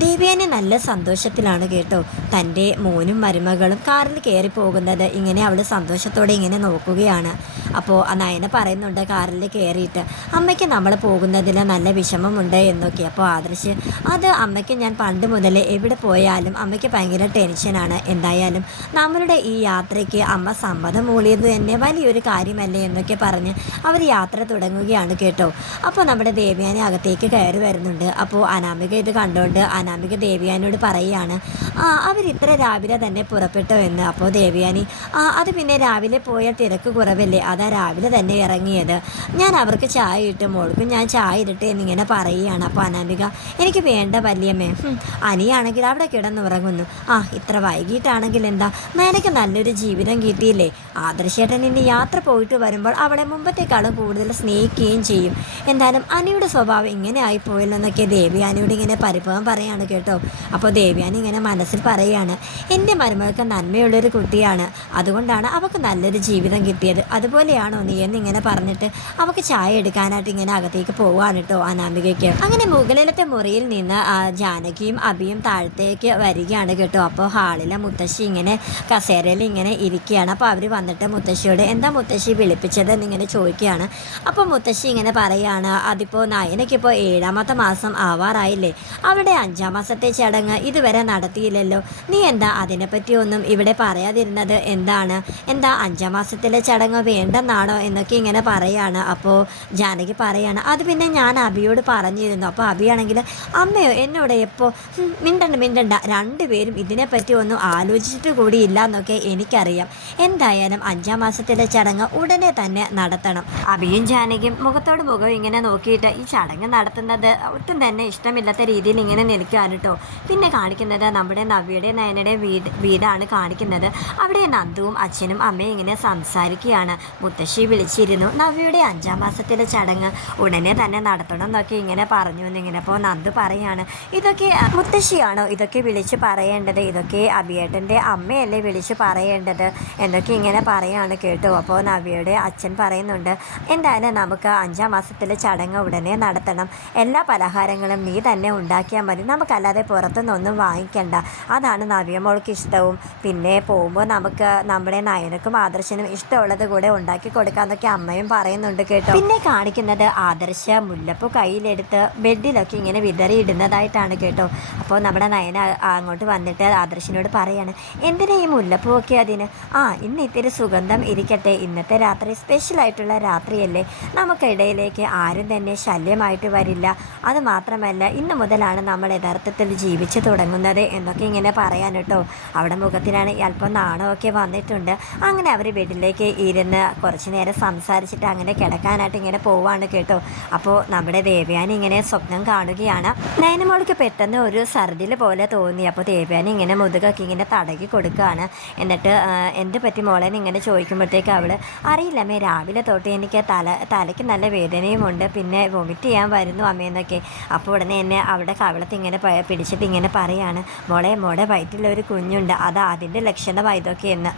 ദേവ്യാനി നല്ല സന്തോഷത്തിലാണ് കേട്ടോ. തന്റെ മോനും മരുമകളും കാറിൽ കയറി പോകുന്നത് ഇങ്ങനെ അവൾ സന്തോഷത്തോടെ ഇങ്ങനെ നോക്കുകയാണ്. അപ്പോൾ ആ നയന പറയുന്നുണ്ട് കാറിൽ കയറിയിട്ട് അമ്മയ്ക്ക് നമ്മൾ പോകുന്നതിൽ നല്ല വിഷമമുണ്ട് എന്നൊക്കെ. അപ്പോൾ ആദർശ് അത് അമ്മയ്ക്ക് ഞാൻ പണ്ട് മുതൽ എവിടെ പോയാലും അമ്മയ്ക്ക് ഭയങ്കര ടെൻഷനാണ് എന്തായാലും നമ്മളുടെ ഈ യാത്രയ്ക്ക് അമ്മ സമ്മതം മൂളിയത് തന്നെ വലിയൊരു കാര്യമല്ലേ എന്നൊക്കെ പറഞ്ഞ് അവർ യാത്ര തുടങ്ങുകയാണ് കേട്ടോ. അപ്പോൾ നമ്മുടെ ദേവ്യാനി അകത്തേക്ക് കയറി വരുന്നുണ്ട്. അപ്പോൾ അനാമിക ഇത് കണ്ടുകൊണ്ട് അനാമിക ദേവിയാനോട് പറയുകയാണ് ഇത്ര രാവിലെ തന്നെ പുറപ്പെട്ടോ എന്ന്. അപ്പോൾ ദേവിയാനി അത് പിന്നെ രാവിലെ പോയ തിരക്ക് കുറവല്ലേ? അതാ രാവിലെ തന്നെ ഇറങ്ങിയത്. ഞാൻ അവർക്ക് ചായ ഇട്ട് മോൾക്കും ഞാൻ ചായ ഇരട്ടെ എന്നിങ്ങനെ പറയുകയാണ്. അപ്പോൾ അനാമിക എനിക്ക് വേണ്ട വല്യമ്മേ. അനിയാണെങ്കിൽ അവിടെ കിടന്നുറങ്ങുന്നു. ആ ഇത്ര വൈകിട്ടാണെങ്കിൽ എന്താ? നിനക്ക് നല്ലൊരു ജീവിതം കിട്ടിയില്ലേ? ആദർശേട്ടൻ ഇനി യാത്ര പോയിട്ട് വരുമ്പോൾ അവളെ മുമ്പത്തേക്കാളും കൂടുതൽ സ്നേഹിക്കുകയും ചെയ്യും. എന്തായാലും അനിയുടെ സ്വഭാവം ഇങ്ങനെ ആയിപ്പോയല്ലോ എന്നൊക്കെ അനിയോട് ഇങ്ങനെ പരിഭവം പറയാണ് കേട്ടോ. അപ്പോൾ ദേവ്യാനി ഇങ്ങനെ മനസ്സിൽ പറയുകയാണ് എന്റെ മരുമകൾക്ക് നന്മയുള്ളൊരു കുട്ടിയാണ്. അതുകൊണ്ടാണ് അവൾക്ക് നല്ലൊരു ജീവിതം കിട്ടിയത്. അതുപോലെയാണോ നീ? എന്നിങ്ങനെ പറഞ്ഞിട്ട് അവൾക്ക് ചായ എടുക്കാനായിട്ട് ഇങ്ങനെ അകത്തേക്ക് പോവാണ് കേട്ടോ അനാമികയ്ക്ക്. അങ്ങനെ മുകളിലത്തെ മുറിയിൽ നിന്ന് ജാനകിയും അബിയും താഴത്തേക്ക് വരികയാണ് കേട്ടോ. അപ്പോൾ ഹാളിലെ മുത്തശ്ശി ഇങ്ങനെ കസേരയിൽ ഇങ്ങനെ ഇരിക്കുകയാണ്. അപ്പോൾ അവർ വന്നിട്ട് മുത്തശ്ശിയോട് എന്താ മുത്തശ്ശി വിളിപ്പിച്ചത്? എന്നിങ്ങനെ ചോദിക്കുകയാണ്. അപ്പോൾ മുത്തശ്ശി ഇങ്ങനെ പറയുകയാണ് അതിപ്പോൾ നയനയ്ക്കിപ്പോൾ ഏഴാമത്തെ മാസം ആവാറായില്ലേ. അവിടെ അഞ്ചാം മാസത്തെ ചടങ്ങ് ഇതുവരെ നടത്തിയില്ലല്ലോ. നീ എന്താ അതിനെപ്പറ്റിയൊന്നും ഇവിടെ പറയാതിരുന്നത്? എന്താണ്? എന്താ അഞ്ചാം മാസത്തിലെ ചടങ്ങ് വേണ്ടെന്നാണോ എന്നൊക്കെ ഇങ്ങനെ പറയാണ്. അപ്പോൾ ജാനകി പറയാണ് അത് പിന്നെ ഞാൻ അബിയോട് പറഞ്ഞിരുന്നു. അപ്പോൾ അബിയാണെങ്കിൽ അമ്മയോ എന്നോട് എപ്പോൾ "ഹും, മിണ്ടണ്ട മിണ്ടണ്ട. രണ്ടുപേരും ഇതിനെപ്പറ്റി ഒന്നും ആലോചിച്ചിട്ട് കൂടിയില്ല എന്നൊക്കെ എനിക്കറിയാം. എന്തായാലും അഞ്ചാം മാസത്തിലെ ചടങ്ങ് ഉടനെ തന്നെ നടത്തണം. അബിയും ജാനകിയും മുഖത്തോട് മുഖം ഇങ്ങനെ നോക്കിയിട്ട് ഈ ചടങ്ങ് നടത്തുന്നത് ഒട്ടും തന്നെ ഇഷ്ടമില്ലാത്ത രീതിയിൽ ഇങ്ങനെ നിൽക്കുകയാണ് കേട്ടോ. പിന്നെ കാണിക്കുന്നത് നമ്മുടെ നവ്യയുടെ നയനയുടെ വീട് വീടാണ് കാണിക്കുന്നത്. അവിടെ നന്ദുവും അച്ഛനും അമ്മയും ഇങ്ങനെ സംസാരിക്കുകയാണ്. മുത്തശ്ശി വിളിച്ചിരുന്നു നവ്യയുടെ അഞ്ചാം മാസത്തിലെ ചടങ്ങ് ഉടനെ തന്നെ നടത്തണം എന്നൊക്കെ ഇങ്ങനെ പറഞ്ഞു എന്നിങ്ങനെ അപ്പോൾ നന്ദു പറയാണ് ഇതൊക്കെ മുത്തശ്ശിയാണോ? ഇതൊക്കെ വിളിച്ച് പറയേണ്ടത്? ഇതൊക്കെ അഭിയേട്ടന്റെ അമ്മയല്ലേ വിളിച്ച് പറയേണ്ടത്? എന്നൊക്കെ ഇങ്ങനെ പറയാണ് കേട്ടോ. അപ്പോൾ നവ്യയുടെ അച്ഛൻ പറയുന്നുണ്ട് എന്തായാലും നമുക്ക് അഞ്ചാം മാസത്തിലെ ചടങ്ങ് ഉടനെ നടത്തണം. എല്ലാ പലഹാരങ്ങളും നീ തന്നെ ഉണ്ടാക്കിയാൽ മതി. നമുക്കല്ലാതെ പുറത്തുനിന്നൊന്നും വാങ്ങിക്കണ്ട. അതാണ് നവ്യ മോൾക്ക് ഇഷ്ടവും. പിന്നെ പോകുമ്പോൾ നമുക്ക് നമ്മുടെ നയനക്കും ആദർശനും ഇഷ്ടമുള്ളത് കൂടെ ഉണ്ടാക്കി കൊടുക്കാന്നൊക്കെ അമ്മയും പറയുന്നുണ്ട് കേട്ടോ. പിന്നെ കാണിക്കുന്നത് ആദർശ മുല്ലപ്പൂ കയ്യിലെടുത്ത് ബെഡിലൊക്കെ ഇങ്ങനെ വിതറിയിടുന്നതായിട്ടാണ് കേട്ടോ. അപ്പോൾ നമ്മുടെ നയന അങ്ങോട്ട് വന്നിട്ട് ആദർശിനോട് പറയാണ് എന്തിനാ ഈ മുല്ലപ്പൂവൊക്കെ അതിന്? ആ ഇന്ന് ഇത്തിരി സുഗന്ധം ഇരിക്കട്ടെ. ഇന്നത്തെ രാത്രി സ്പെഷ്യലായിട്ടുള്ള രാത്രിയല്ലേ. നമുക്കിടയിലേക്ക് ആരും തന്നെ ശല്യമായിട്ട് വരില്ല. അത് മാത്രമല്ല ഇന്ന് മുതലാണ് നമ്മൾ യഥാർത്ഥത്തിൽ ജീവിച്ചു തുടങ്ങുന്നത് എന്നൊക്കെ ഇങ്ങനെ പറയാൻ കേട്ടോ. അവിടെ മുഖത്തിനാണ് അല്പം നാണമൊക്കെ വന്നിട്ടുണ്ട്. അങ്ങനെ അവർ വീട്ടിലേക്ക് ഇരുന്ന് കുറച്ച് നേരം സംസാരിച്ചിട്ട് അങ്ങനെ കിടക്കാനായിട്ട് ഇങ്ങനെ പോവാണ് കേട്ടോ. അപ്പോൾ നമ്മുടെ ദേവയാനി ഇങ്ങനെ സ്വപ്നം കാണുകയാണ്. നയനമോൾക്ക് പെട്ടെന്ന് ഒരു സർദിൽ പോലെ തോന്നി. അപ്പോൾ ദേവയാനി ഇങ്ങനെ മുതുകൊക്കെ ഇങ്ങനെ തടകി കൊടുക്കുകയാണ്. എന്നിട്ട് എന്ത് പറ്റി മോളെ? ഇങ്ങനെ ചോദിക്കുമ്പോഴത്തേക്ക് അവൾ അറിയില്ലമ്മേ രാവിലെ തൊട്ട് എനിക്ക് തല തലയ്ക്ക് നല്ല വേദനയുമുണ്ട്. പിന്നെ വൊമിറ്റ് ചെയ്യാൻ വരുന്നു അമ്മയെന്നൊക്കെ അപ്പോൾ ഉടനെ എന്നെ അവിടെ കവിളത്ത് ഇങ്ങനെ പിടിച്ചിട്ട് ഇങ്ങനെ പറയാണ് മോളെ മോടെ വയറ്റിലൊരു കുഞ്ഞുണ്ട്. അതാ അതിന്റെ ലക്ഷണമാണ് ഇതൊക്കെ എന്ന്